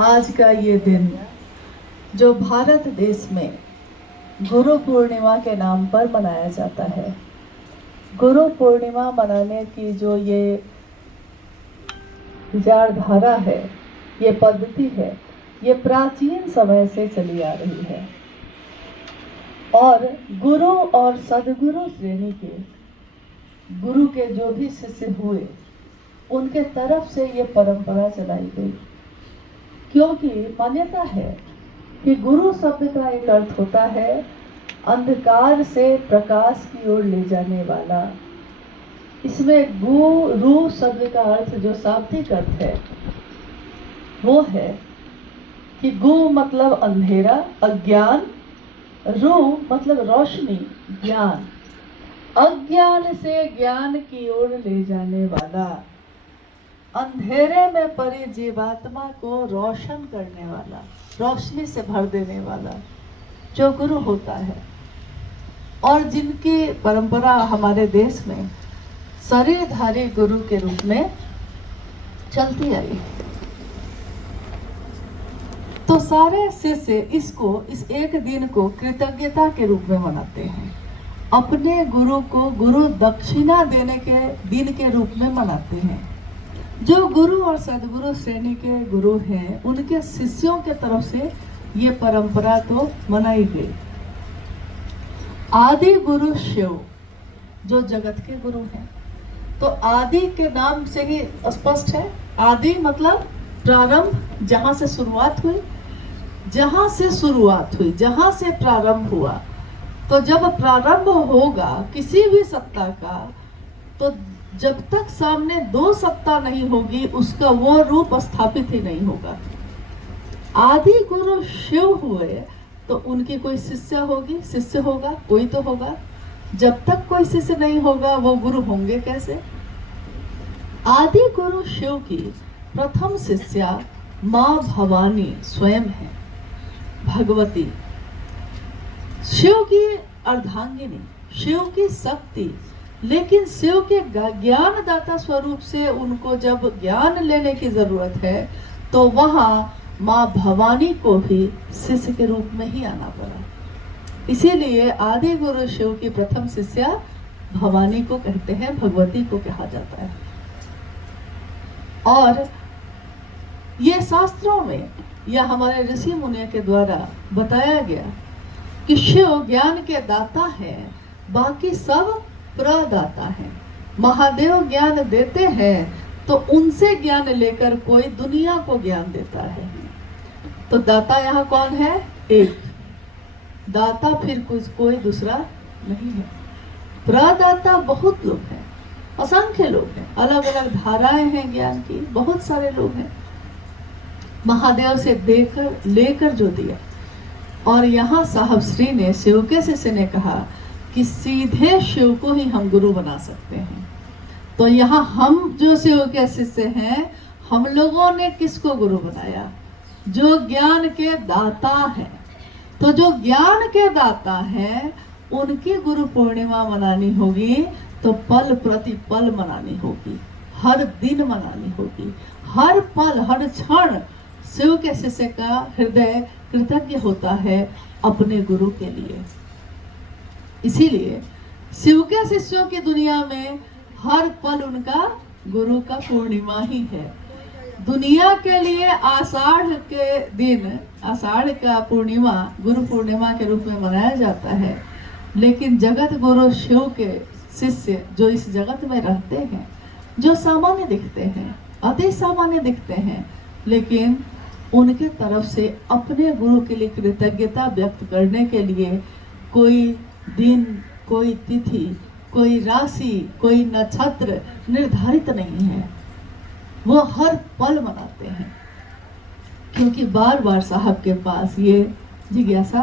आज का ये दिन जो भारत देश में गुरु पूर्णिमा के नाम पर मनाया जाता है। गुरु पूर्णिमा मनाने की जो ये विचारधारा है, ये पद्धति है, ये प्राचीन समय से चली आ रही है और गुरु और सदगुरु श्रेणी के गुरु के जो भी शिष्य हुए उनके तरफ से ये परंपरा चलाई गई, क्योंकि मान्यता है कि गुरु शब्द का एक अर्थ होता है अंधकार से प्रकाश की ओर ले जाने वाला। इसमें गुरु शब्द का अर्थ जो शाब्दिक अर्थ है वो है कि गु मतलब अंधेरा, अज्ञान, रू मतलब रोशनी, ज्ञान, अज्ञान से ज्ञान की ओर ले जाने वाला, अंधेरे में पड़ी जीवात्मा को रोशन करने वाला, रोशनी से भर देने वाला जो गुरु होता है। और जिनकी परंपरा हमारे देश में शरीरधारी गुरु के रूप में चलती आई है। तो सारे शिष्य इस एक दिन को कृतज्ञता के रूप में मनाते हैं, अपने गुरु को गुरु दक्षिणा देने के दिन के रूप में मनाते हैं। जो गुरु और सदगुरु श्रेणी के गुरु हैं उनके शिष्यों के तरफ से ये परंपरा तो मनाई गई। आदि गुरु शिव जो जगत के गुरु हैं, तो आदि के नाम से ही स्पष्ट है। आदि मतलब प्रारंभ, जहां से शुरुआत हुई, जहां से प्रारंभ हुआ। तो जब प्रारंभ होगा किसी भी सत्ता का, तो जब तक सामने दो सत्ता नहीं होगी उसका वो रूप स्थापित ही नहीं होगा। आदि गुरु शिव हुए तो उनकी कोई शिष्य होगा, कोई तो होगा। जब तक कोई शिष्य नहीं होगा वो गुरु होंगे कैसे? आदि गुरु शिव की प्रथम शिष्या माँ भवानी स्वयं है, भगवती, शिव की अर्धांगिनी, शिव की शक्ति। लेकिन शिव के ज्ञान दाता स्वरूप से उनको जब ज्ञान लेने की जरूरत है तो वहां माँ भवानी को भी शिष्य के रूप में ही आना पड़ा। इसीलिए आदि गुरु शिव की प्रथम शिष्या भवानी को कहते हैं, भगवती को कहा जाता है। और ये शास्त्रों में या हमारे ऋषि मुनि के द्वारा बताया गया कि शिव ज्ञान के दाता है, बाकी सब प्रदाता है। महादेव ज्ञान देते हैं तो उनसे ज्ञान लेकर कोई दुनिया को ज्ञान देता है। तो दाता यहाँ कौन है? एक दाता, फिर कुछ कोई दूसरा नहीं है। प्रदाता बहुत लोग हैं, असंख्य लोग हैं, अलग अलग धाराएं हैं ज्ञान की, बहुत सारे लोग हैं। महादेव से देकर लेकर जो दिया। और यहाँ साहब श्री ने शिव के शिष्य ने कहा कि सीधे शिव को ही हम गुरु बना सकते हैं। तो यहाँ हम जो शिव के शिष्य हैं, हम लोगों ने किसको गुरु बनाया? जो ज्ञान के दाता हैं। तो जो ज्ञान के दाता हैं उनकी गुरु पूर्णिमा मनानी होगी, तो पल प्रति पल मनानी होगी, हर दिन मनानी होगी, हर पल हर क्षण शिव के शिष्य का हृदय कृतज्ञ होता है अपने गुरु के लिए। इसीलिए शिव के शिष्यों की दुनिया में हर पल उनका गुरु का पूर्णिमा ही है। दुनिया के लिए आषाढ़ के दिन, आषाढ़ का पूर्णिमा गुरु पूर्णिमा के रूप में मनाया जाता है। लेकिन जगत गुरु शिव के शिष्य जो इस जगत में रहते हैं, जो सामान्य दिखते हैं, अति सामान्य दिखते हैं, लेकिन उनके तरफ से अपने गुरु के लिए कृतज्ञता व्यक्त करने के लिए कोई दिन, कोई तिथि, कोई राशि, कोई नक्षत्र निर्धारित नहीं है। वो हर पल मनाते हैं, क्योंकि बार बार साहब के पास ये जिज्ञासा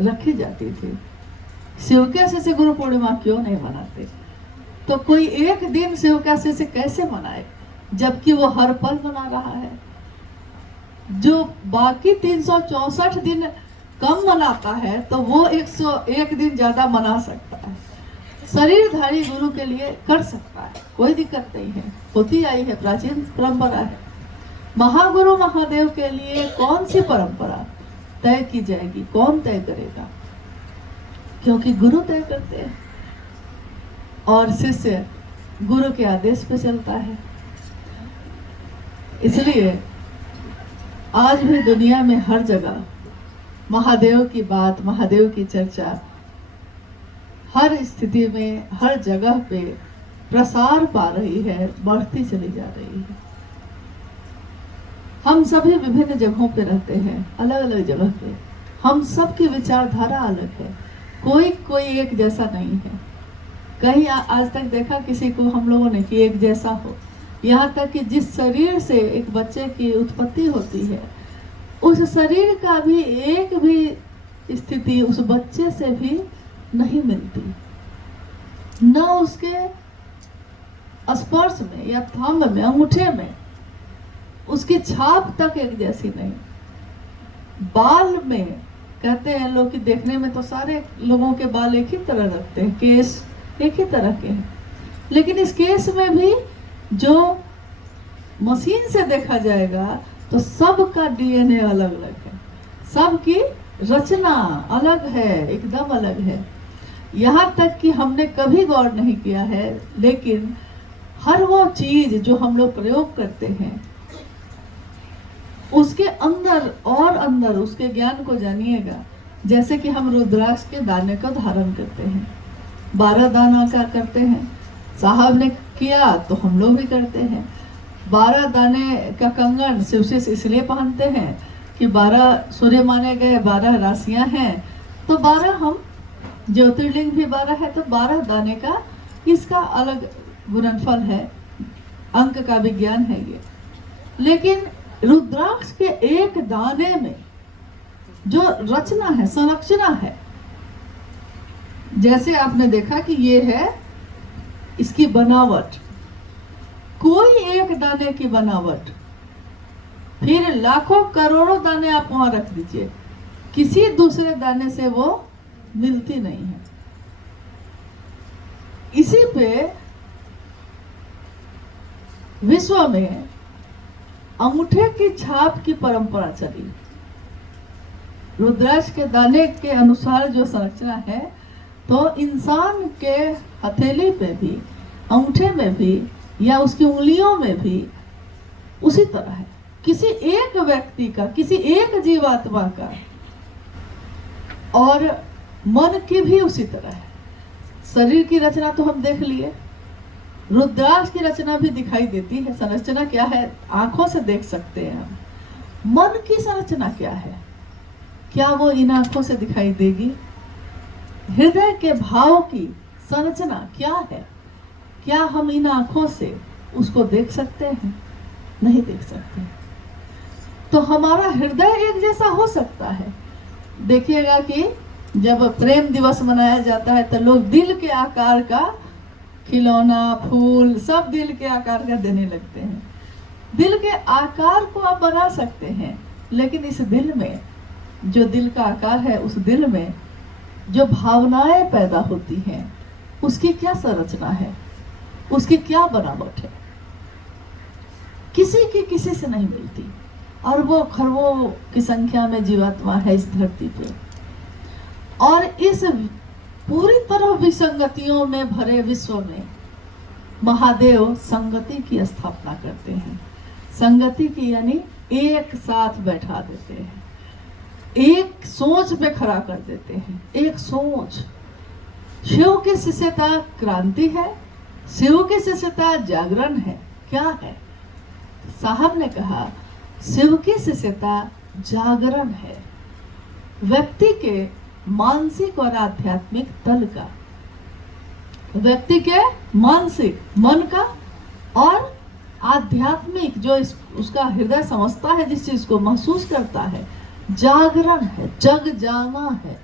रखी जाती थी, शिव के शिष्य गुरु पूर्णिमा क्यों नहीं मनाते? तो कोई एक दिन शिव के शिष्य कैसे मनाए जबकि वो हर पल मना रहा है? जो बाकी 364 दिन कम मनाता है तो वो 101 दिन ज्यादा मना सकता है। शरीरधारी गुरु के लिए कर सकता है, कोई दिक्कत नहीं है, होती आई है, प्राचीन परंपरा है। महागुरु महादेव के लिए कौन सी परंपरा तय की जाएगी, कौन तय करेगा? क्योंकि गुरु तय करते हैं और शिष्य गुरु के आदेश पे चलता है। इसलिए आज भी दुनिया में हर जगह महादेव की बात, महादेव की चर्चा हर स्थिति में, हर जगह पे प्रसार पा रही है, बढ़ती चली जा रही है। हम सभी विभिन्न जगहों पे रहते हैं, अलग अलग जगह पे। हम सबकी विचारधारा अलग है, कोई एक जैसा नहीं है। कहीं आज तक देखा किसी को हम लोगों ने कि एक जैसा हो। यहाँ तक कि जिस शरीर से एक बच्चे की उत्पत्ति होती है, उस शरीर का भी एक भी स्थिति उस बच्चे से भी नहीं मिलती, न उसके स्पर्श में या थंब में, अंगूठे में उसकी छाप तक एक जैसी नहीं। बाल में कहते हैं लोग कि देखने में तो सारे लोगों के बाल एक ही तरह रखते हैं, केस एक ही तरह के हैं, लेकिन इस केस में भी जो मशीन से देखा जाएगा तो सबका डीएनए अलग अलग है, सबकी रचना अलग है, एकदम अलग है। यहाँ तक कि हमने कभी गौर नहीं किया है, लेकिन हर वो चीज जो हम लोग प्रयोग करते हैं उसके अंदर और अंदर उसके ज्ञान को जानिएगा। जैसे कि हम रुद्राक्ष के दाने को धारण करते हैं, 12 दाना का करते हैं, साहब ने किया तो हम लोग भी करते हैं। 12 दाने का कंगन शिवशिष्य इसलिए पहनते हैं कि 12 सूर्य माने गए, 12 राशियां हैं, तो 12 हम ज्योतिर्लिंग भी 12 है, तो 12 दाने का इसका अलग गुणनफल है, अंक का विज्ञान है ये। लेकिन रुद्राक्ष के एक दाने में जो रचना है, संरचना है, जैसे आपने देखा कि ये है इसकी बनावट, कोई एक दाने की बनावट, फिर लाखों करोड़ों दाने आप वहां रख दीजिए, किसी दूसरे दाने से वो मिलती नहीं है। इसी पे विश्व में अंगूठे की छाप की परंपरा चली। रुद्राक्ष के दाने के अनुसार जो संरचना है, तो इंसान के हथेली पे भी, अंगूठे में भी या उसकी उंगलियों में भी उसी तरह है। किसी एक व्यक्ति का, किसी एक जीवात्मा का, और मन की भी उसी तरह है। शरीर की रचना तो हम देख लिए, रुद्राक्ष की रचना भी दिखाई देती है। संरचना क्या है आंखों से देख सकते हैं हम। मन की संरचना क्या है, क्या वो इन आंखों से दिखाई देगी? हृदय के भाव की संरचना क्या है, क्या हम इन आंखों से उसको देख सकते हैं? नहीं देख सकते। तो हमारा हृदय एक जैसा हो सकता है। देखिएगा कि जब प्रेम दिवस मनाया जाता है तो लोग दिल के आकार का खिलौना, फूल सब दिल के आकार का देने लगते हैं। दिल के आकार को आप बना सकते हैं, लेकिन इस दिल में, जो दिल का आकार है, उस दिल में जो भावनाएं पैदा होती हैं, उसकी क्या संरचना है, उसकी क्या बनावट है, किसी की किसी से नहीं मिलती। अरबों खरबों की संख्या में जीवात्मा है इस धरती पे, और इस पूरी तरह विसंगतियों में भरे विश्व में महादेव संगति की स्थापना करते हैं। संगति की यानी एक साथ बैठा देते हैं, एक सोच पे खड़ा कर देते हैं, एक सोच। शिव की शिष्यता क्रांति है, शिव की शिष्यता जागरण है। क्या है? साहब ने कहा शिव की शिष्यता जागरण है, व्यक्ति के मानसिक और आध्यात्मिक तल का, व्यक्ति के मानसिक मन का और आध्यात्मिक जो उसका हृदय समझता है, जिस चीज को महसूस करता है, जागरण है, जग जाना है।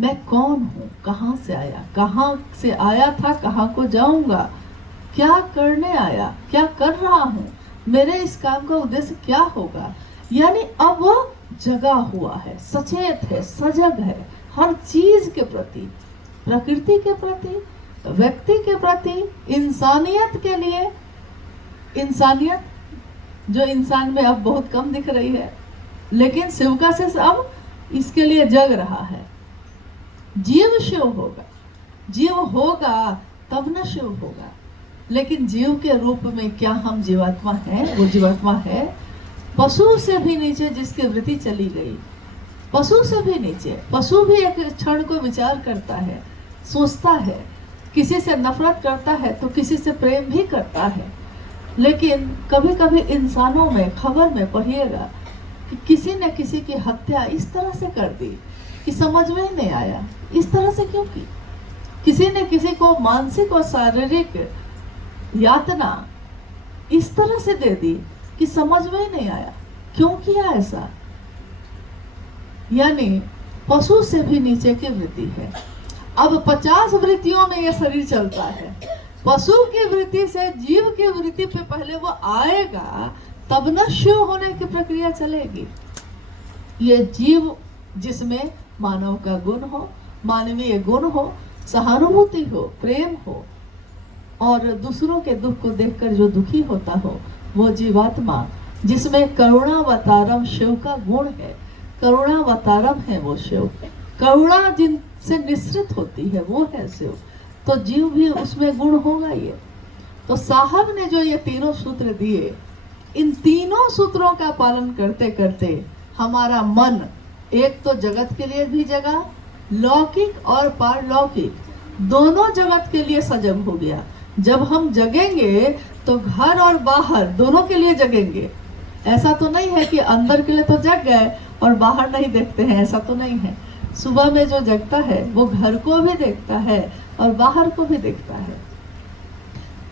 मैं कौन हूँ, कहाँ से आया, कहाँ से आया था, कहाँ को जाऊंगा, क्या करने आया, क्या कर रहा हूँ, मेरे इस काम का उद्देश्य क्या होगा। यानी अब वो जगा हुआ है, सचेत है, सजग है हर चीज के प्रति, प्रकृति के प्रति, व्यक्ति के प्रति, इंसानियत के लिए। इंसानियत जो इंसान में अब बहुत कम दिख रही है, लेकिन शिव का से अब इसके लिए जग रहा है। जीव शिव होगा, जीव होगा तब न शिव होगा। लेकिन जीव के रूप में क्या हम जीवात्मा है? वो जीवात्मा है पशु से भी नीचे जिसकी वृत्ति चली गई, पशु से भी नीचे। पशु भी एक क्षण को विचार करता है, सोचता है, किसी से नफरत करता है तो किसी से प्रेम भी करता है। लेकिन कभी कभी इंसानों में, खबर में पढ़िएगा कि किसी ने किसी की हत्या इस तरह से कर दी कि समझ में ही नहीं आया, इस तरह से क्यों की? किसी ने किसी को मानसिक और शारीरिक यातना इस तरह से दे दी कि समझ में ही नहीं आया, क्यों किया ऐसा? यानी पशु से भी नीचे की वृत्ति है। अब 50 वृत्तियों में यह शरीर चलता है। पशु की वृत्ति से जीव की वृत्ति पे पहले वो आएगा, तब न शिव होने की प्रक्रिया चलेगी। ये जीव जिसमें मानव का गुण हो, मानवीय गुण हो, सहानुभूति हो, प्रेम हो, और दूसरों के दुख को देखकर जो दुखी होता हो, वो जीवात्मा जिसमें करुणावतारम शिव का गुण है। करुणावतारम है वो शिव, करुणा जिनसे निश्रित होती है वो है शिव। तो जीव भी उसमें गुण होगा ये। तो साहब ने जो ये तीनों सूत्र दिए, इन तीनों सूत्रों का पालन करते करते हमारा मन एक तो जगत के लिए भी जगा, लौकिक और पारलौकिक दोनों जगत के लिए सजग हो गया। जब हम जगेंगे तो घर और बाहर दोनों के लिए जगेंगे। ऐसा तो नहीं है कि अंदर के लिए तो जग गए और बाहर नहीं देखते हैं, ऐसा तो नहीं है। सुबह में जो जगता है वो घर को भी देखता है और बाहर को भी देखता है।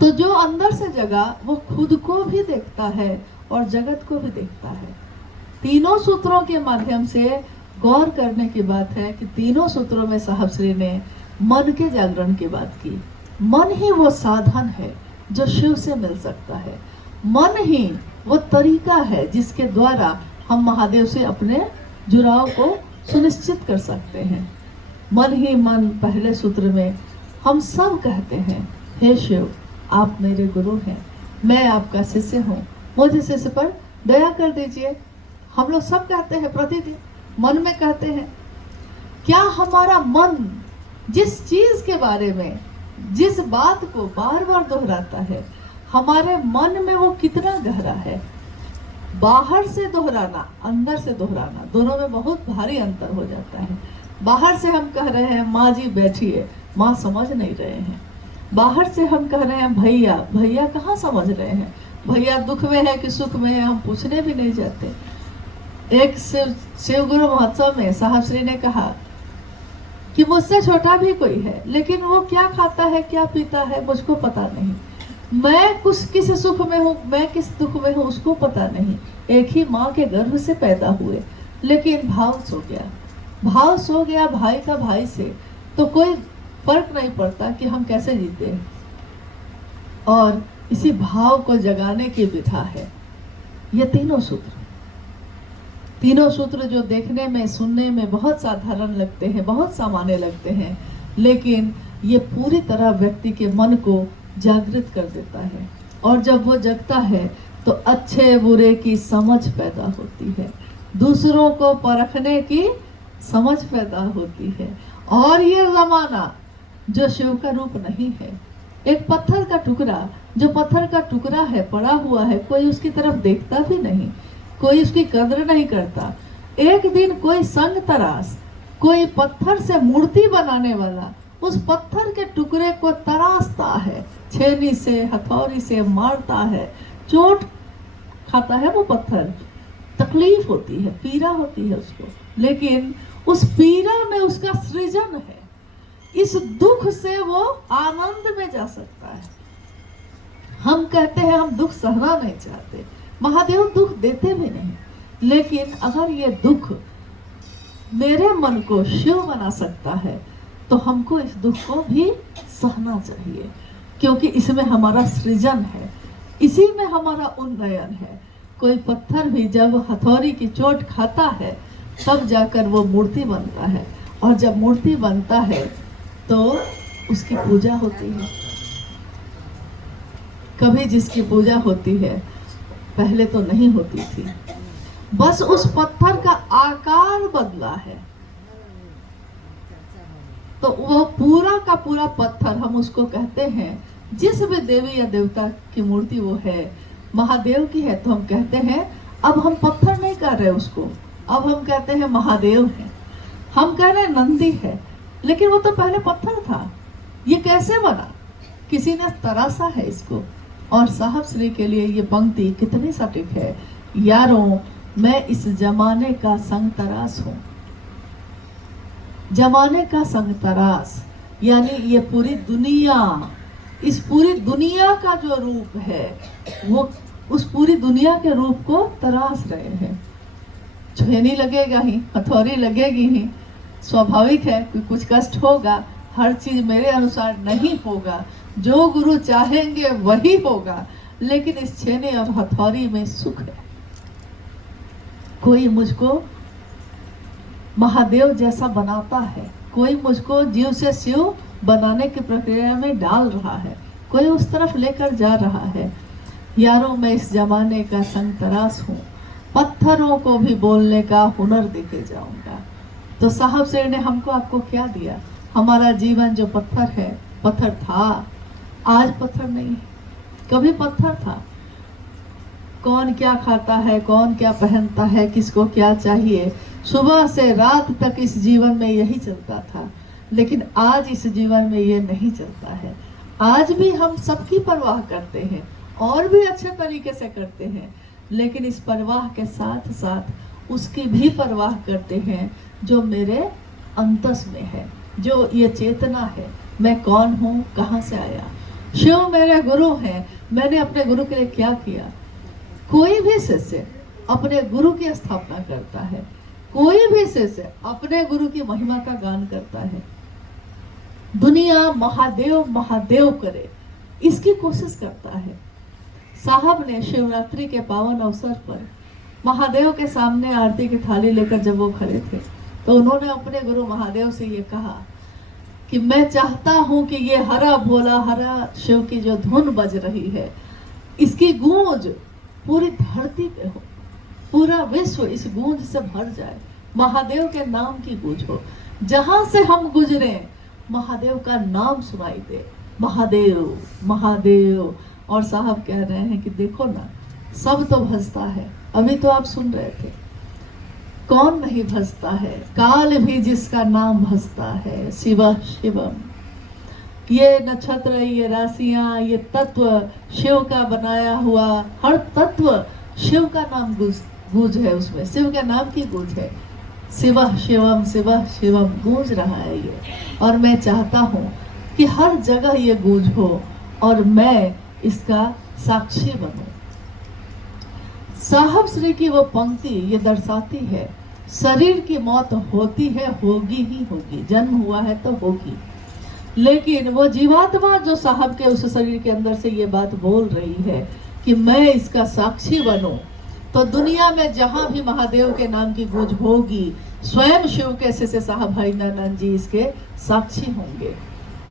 तो जो अंदर से जगा वो खुद को भी देखता है और जगत को भी देखता है। तीनों सूत्रों के माध्यम से गौर करने की बात है कि तीनों सूत्रों में साहब श्री ने मन के जागरण की बात की। मन ही वो साधन है जो शिव से मिल सकता है। मन ही वो तरीका है जिसके द्वारा हम महादेव से अपने जुड़ाव को सुनिश्चित कर सकते हैं। मन ही मन, पहले सूत्र में हम सब कहते हैं, हे शिव आप मेरे गुरु हैं, मैं आपका शिष्य हूँ, मुझे शिष्य पर दया कर दीजिए। हम लोग सब कहते हैं, प्रतिदिन मन में कहते हैं। क्या हमारा मन जिस चीज के बारे में, जिस बात को बार बार दोहराता है, हमारे मन में वो कितना गहरा है? बाहर से दोहराना, अंदर से दोहराना, दोनों में बहुत भारी अंतर हो जाता है। बाहर से हम कह रहे हैं माँ जी बैठिए, माँ समझ नहीं रहे हैं। बाहर से हम कह रहे हैं भैया, भैया कहाँ समझ रहे हैं? भैया दुख में है कि सुख में है, हम पूछने भी नहीं जाते। एक शिव गुरु महोत्सव में साहब श्री ने कहा कि मुझसे छोटा भी कोई है, लेकिन वो क्या खाता है, क्या पीता है, मुझको पता नहीं। मैं किस सुख में हूँ, मैं किस दुख में हूँ, उसको पता नहीं। एक ही माँ के गर्भ से पैदा हुए, लेकिन भाव सो गया, भाव सो गया भाई का भाई से, तो कोई फर्क नहीं पड़ता कि हम कैसे जीते हैं। और इसी भाव को जगाने की विधा है ये तीनों सूत्र। तीनों सूत्र जो देखने में, सुनने में बहुत साधारण लगते हैं, बहुत सामान्य लगते हैं, लेकिन ये पूरी तरह व्यक्ति के मन को जागृत कर देता है। और जब वो जगता है तो अच्छे बुरे की समझ पैदा होती है, दूसरों को परखने की समझ पैदा होती है। और ये जमाना जो शिव का रूप नहीं है, एक पत्थर का टुकड़ा, जो पत्थर का टुकड़ा है, पड़ा हुआ है, कोई उसकी तरफ देखता भी नहीं, कोई उसकी कद्र नहीं करता। एक दिन कोई संग तराश, कोई पत्थर से मूर्ति बनाने वाला उस पत्थर के टुकड़े को तराशता है, छेनी से, हथौड़ी से मारता है, चोट खाता है वो पत्थर, तकलीफ होती है, पीड़ा होती है उसको, लेकिन उस पीड़ा में उसका सृजन है। इस दुख से वो आनंद में जा सकता है। हम कहते हैं हम दुख सहना नहीं चाहते, महादेव दुख देते भी नहीं, लेकिन अगर ये दुख मेरे मन को शिव बना सकता है तो हमको इस दुख को भी सहना चाहिए, क्योंकि इसमें हमारा सृजन है, इसी में हमारा उन्नयन है। कोई पत्थर भी जब हथौड़ी की चोट खाता है तब जाकर वो मूर्ति बनता है, और जब मूर्ति बनता है तो उसकी पूजा होती है। कभी जिसकी पूजा होती है, पहले तो नहीं होती थी, बस उस पत्थर का आकार बदला है। तो वो पूरा का पूरा पत्थर, हम उसको कहते हैं, जिस भी देवी या देवता की मूर्ति वो है, महादेव की है, तो हम कहते हैं अब हम पत्थर नहीं कह रहे उसको, अब हम कहते हैं महादेव है, हम कह रहे हैं नंदी है, लेकिन वो तो पहले पत्थर था। ये कैसे बना? किसी ने तरासा है इसको। और साहब श्री के लिए ये पंक्ति कितनी सटीक है, यारों मैं इस जमाने का संग तरास हूं। जमाने का संग तरास यानी ये पूरी दुनिया, इस पूरी दुनिया का जो रूप है वो उस पूरी दुनिया के रूप को तराश रहे हैं। छेनी लगेगा ही, हथौड़ी लगेगी ही, स्वाभाविक है कि कुछ कष्ट होगा, हर चीज मेरे अनुसार नहीं होगा, जो गुरु चाहेंगे वही होगा, लेकिन इस छेने और हथौड़ी में सुख है। कोई मुझको महादेव जैसा बनाता है, कोई मुझको जीव से शिव बनाने की प्रक्रिया में डाल रहा है, कोई उस तरफ लेकर जा रहा है। यारों मैं इस जमाने का संग तरास हूँ, पत्थरों को भी बोलने का हुनर देके जाऊंगा। तो साहब शेर ने हमको आपको क्या दिया? हमारा जीवन जो पत्थर है, पत्थर था, आज पत्थर नहीं है, कभी पत्थर था। कौन क्या खाता है, कौन क्या पहनता है, किसको क्या चाहिए, सुबह से रात तक इस जीवन में यही चलता था, लेकिन आज इस जीवन में ये नहीं चलता है। आज भी हम सबकी परवाह करते हैं और भी अच्छे तरीके से करते हैं, लेकिन इस परवाह के साथ साथ उसकी भी परवाह करते हैं जो मेरे अंतस में है, जो ये चेतना है, मैं कौन हूँ, कहाँ से आया। शिव मेरे गुरु हैं, मैंने अपने गुरु के लिए क्या किया। कोई भी शिष्य अपने गुरु की स्थापना करता है, कोई भी शिष्य अपने गुरु की महिमा का गान करता है। दुनिया महादेव महादेव करे इसकी कोशिश करता है। साहब ने शिवरात्रि के पावन अवसर पर महादेव के सामने आरती की थाली लेकर जब वो खड़े थे, तो उन्होंने अपने गुरु महादेव से ये कहा कि मैं चाहता हूं कि ये हरा भोला हरा शिव की जो धुन बज रही है, इसकी गूंज पूरी धरती पे हो, पूरा विश्व इस गूंज से भर जाए, महादेव के नाम की गूंज हो, जहां से हम गुजरे महादेव का नाम सुनाई दे, महादेव महादेव। और साहब कह रहे हैं कि देखो ना, सब तो भजता है, अभी तो आप सुन रहे थे, कौन नहीं भजता है, काल भी जिसका नाम भजता है, शिव शिवम। ये नक्षत्र, ये राशियां, ये तत्व शिव का बनाया हुआ, हर तत्व शिव का नाम गूंज है, उसमें शिव के नाम की गूंज है, शिव शिवम गूंज रहा है ये। और मैं चाहता हूँ कि हर जगह ये गूंज हो और मैं इसका साक्षी बनूं। साहब श्री की वो पंक्ति ये दर्शाती है, शरीर की मौत होती है, होगी ही होगी, जन्म हुआ है तो होगी, लेकिन वो जीवात्मा जो साहब के उस शरीर के अंदर से ये बात बोल रही है कि मैं इसका साक्षी बनूं, तो दुनिया में जहां भी महादेव के नाम की गूंज होगी, स्वयं शिव के शिष्य साहब भाई नानंद जी इसके साक्षी होंगे।